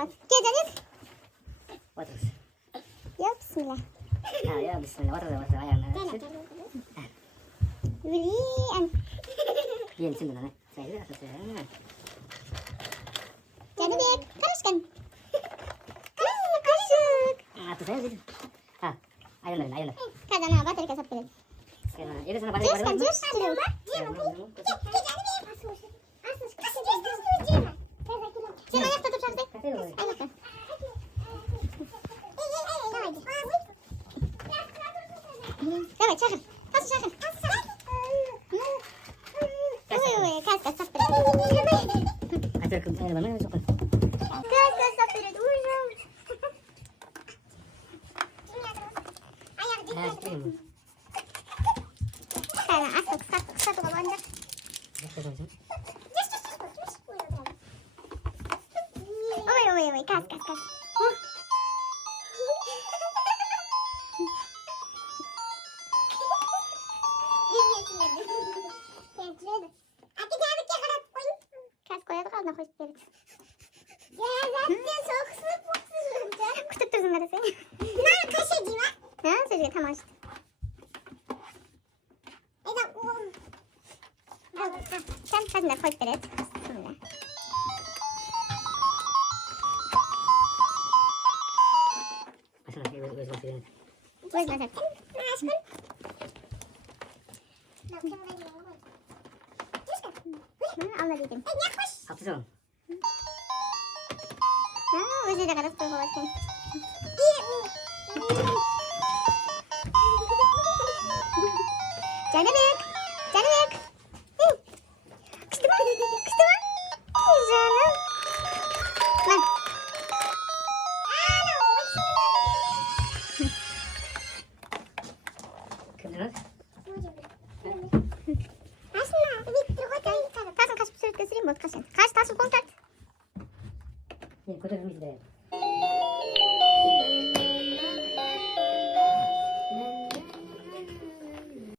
Tamam. Geceniz. Oturuz. Yok bismillah. Ha ya bismillah. Otur ayağına. Yürüyen. Yiyelim şimdi lan. Sen de atın. Canım bir karışkan. Kaşık. Atın sen zil. Ha. Ayağına. Kadın ha batarya kasap verin. Yedi sana batarya Cürskan var. cürs. Sen ayakta dur çarptı. Ayakta. Evet çakın. Nasıl çakın? Uy kas kas sap verin. Atır kım sen bana sokun. Kas kas sap verin. Uy. Ha çıkayım. Kadın asıl kısa dolandı. Oy kas. Kas koyadık ağzına koyup verin. Kutup dursun neresi? Ha söylüyor tamam işte. Sen kadına koyup verin. Bismillah. Gözüne sep. Anladım. Atacağım. Özü de kadar soğuk olasın. Canım yok. Kıştı mı? Canım. Lan. Kımlar. Tasın kaç bir sürü göstereyim mi? Kaç tasın kontakt. Kutu kırmış da.